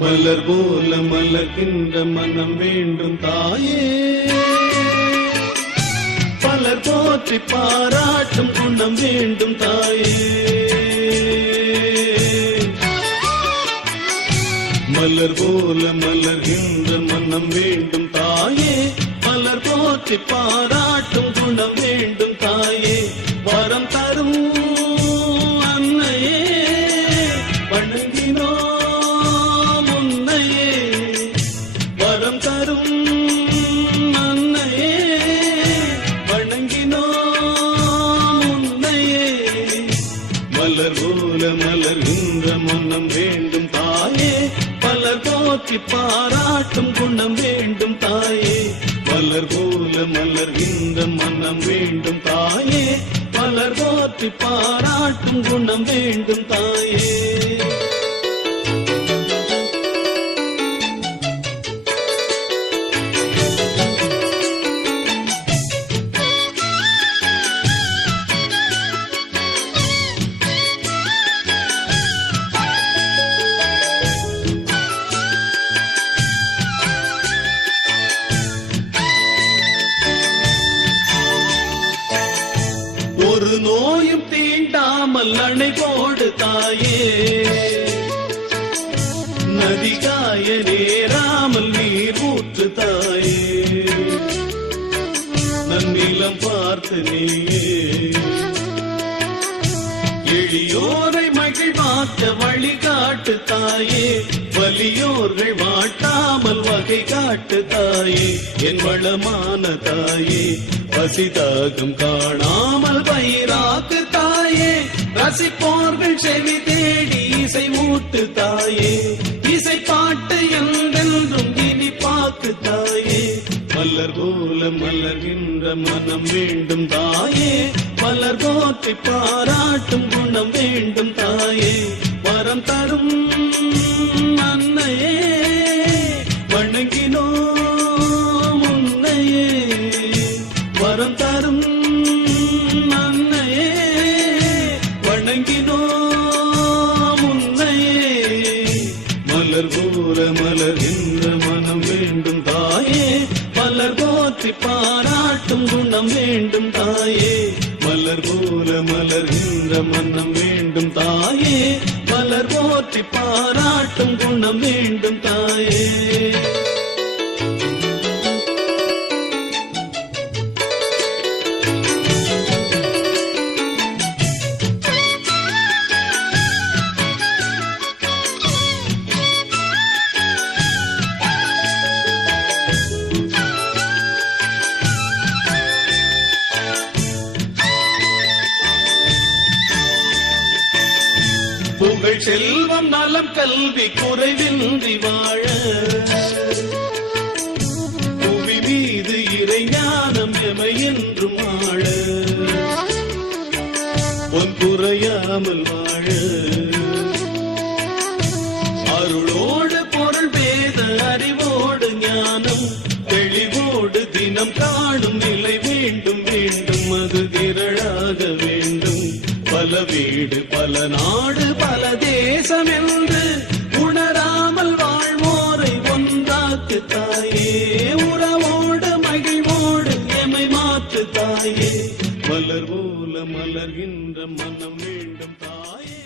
மலர் போல மலர்கின்ற மனம் வேண்டும் தாயே, பலர் போற்றி பாராட்டும் குணம் வேண்டும் தாயே. மலர் போல மலர்கின்ற மனம் வேண்டும் தாயே, மலர் போற்றி பாராட்டும் குணம் வேண்டும் தாயே. வரம் தரும் அன்னையே வணங்கினோம் உன்னையே, வரம் தரும் அன்னையே வணங்கினோம் உன்னையே. மலர் போல மலர்கின்ற மனம் வேண்டும் தாயே, பலர் போற்றி பாராட்டும் குணம் வேண்டும் தாயே. மலர் போல மலர்கின்ற மனம் வேண்டும் தாயே, பலர் போற்றி பாராட்டும் குணம் வேண்டும் தாயே. ஒரு நோயும் தீண்டாமல் அணை போடு தாயே, நதி காய நேராமல் நீர் ஊற்று தாயே. நன்னிலம் பார்த்து நீயே எளியோரை மகிழ்வாக்க வழிகாட்டு தாயே, வலியோர்கள் வாட்டாமல் வகை காட்டு தாயே. என் வளமான தாயே, பசிதாகம் காணாமல் பயிராக்கு தாயே, ரசிப்போர்கள் செவி தேடி இசை மூட்டு தாயே. இசை பாட்டு என்றென்றும் இனி பாக்கு தாயே. மலர் போல மலர்கின்ற மனம் வேண்டும் தாயே, மலர் போற்றி பாராட்டும் குணம் வேண்டும் தாயே. வரம் தரும் அன்னையே வணங்கினோம் உன்னையே, வரம் தரும் அன்னையே வணங்கினோம் உன்னையே. மலர் போல மலர்கின்ற மனம் வேண்டும் தாயே, மலர் போற்றி பாராட்டும் குணம் வேண்டும் தாயே. மலர் போல மலர்கின்ற மனம் வேண்டும் தாயே, மலர் போற்றி பாராட்டும் குணம் வேண்டும் தாயே. புகழ் செல்வம் நலம் கல்வி குறைவின்றி வாழ, புவி மீது இறை ஞானம் எமை என்றும் ஆழ, பொன் குறையாமல் வாழ, அருளோடு பொருள் வேத அறிவோடு ஞானம் தெளிவோடு தினம் காணும் நிலை வேண்டும் வேண்டும். அது திரளாக வேண்டும், பல வீடு பல நாடு பல தேசம் என்று உணராமல் வாழ்வோரை ஒன்றாக்கு தாயே. உறவோடு மகிழ்வோடு எமை மாற்று தாயே. மலர் போல மலர்கின்ற மனம் வேண்டும் தாயே.